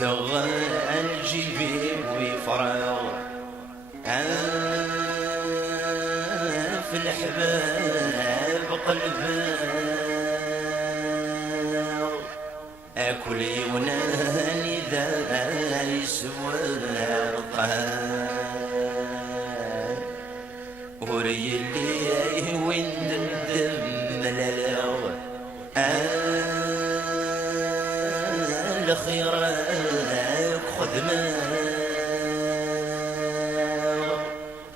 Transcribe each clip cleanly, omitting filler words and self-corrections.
وثغ الجبين ويفرغ في الحباب قلبه أكل يونان إذا يسوى القهر وري اللي وين الدم للغ الخيرك خدمه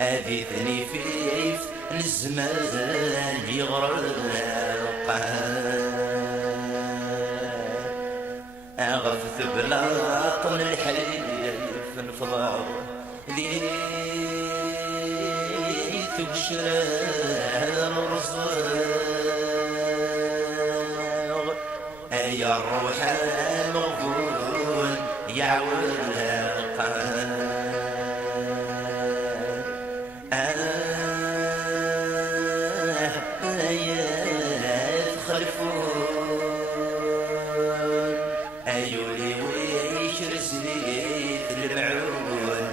أذيثني في الزمان يغرق أغفت بلاطن الحليف الفضاء ذيث وشرى الرزاق يا الروح المغفور يعوق خلفون أيولي ويش رزيت المعون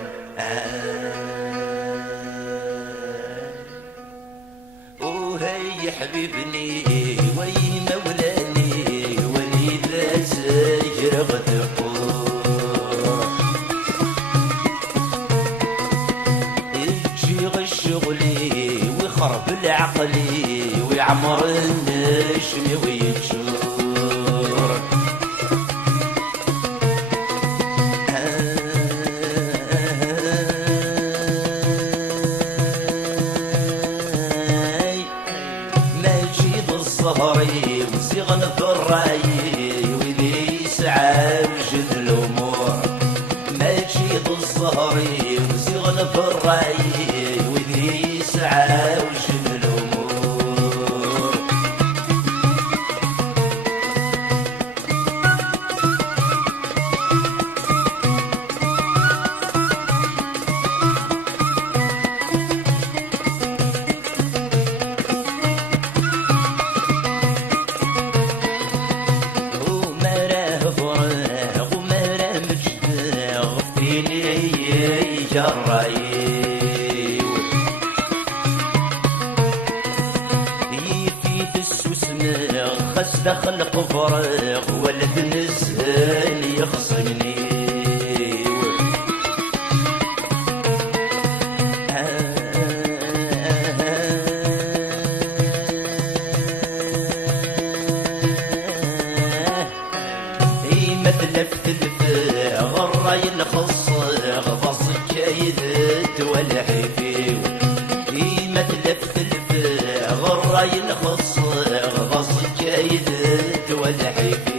وهي حبيبني وي مولاني وليد لا سجر غدقور يجي غشغلي ويخرب العقلي ويعمر النجم ويجور ماجد الصهري وزغن الراي وذي يسعى وجد الامور ماجد الصهري وزغن الراي وذي يسعى وجد الامور جرايب يفيد السوسمة خس دخل قفرق ولد نزهل يخصمني مثل فتلفة غراي الخص غضص كايدت والحفيو مثل فتلفة غراي الخص غضص كايدت والحفيو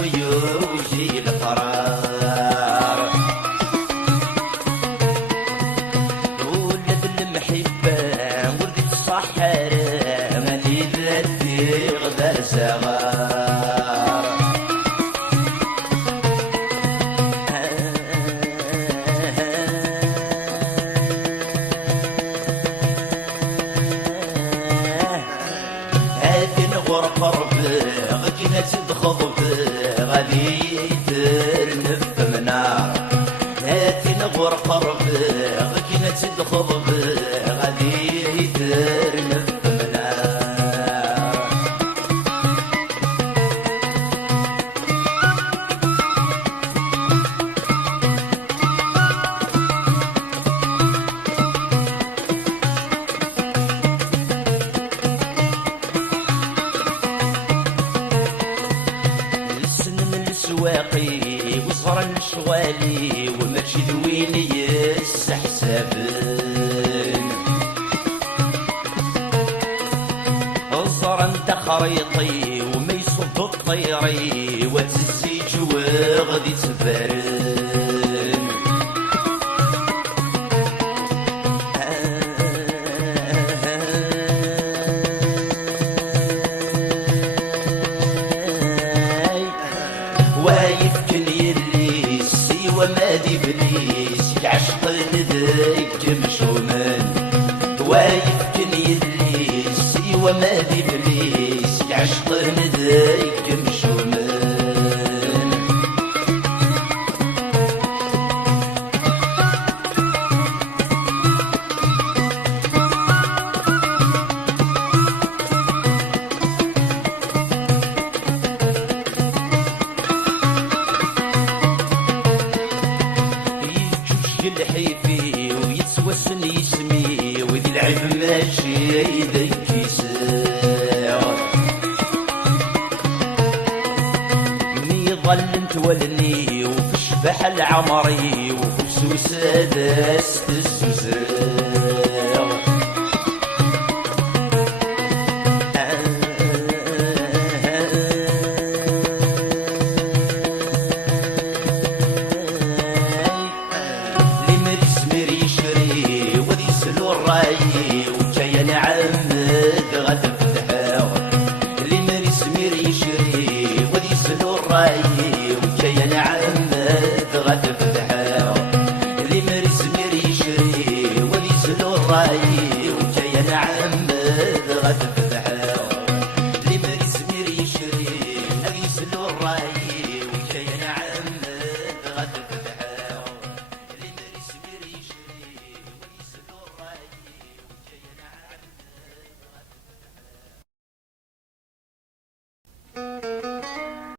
ويوجي القرار ولد المحبة ولد الصحراء ماني ذاتي غدا صغار هاتي نغور قرب غجنا تدخض غادي يترنف منار هاتي نغور قرب غجنا تدخض غادي يترنف منار السواقي وصغر الشوالي وماشي ذوين يستحسبن الزر انت خريطي وما يصب الطيري وتسي جواغ دي تبرن إبليس يعشق ذيك مشومان وايف كن يدليس وما إبليس يعشق ذيك مشومان الحيفي ويتسوسن يسمي وذي العب ماشي يديك يساعد مي ظل تولني وفي الشبح العمري وفي السوسة داست السوسة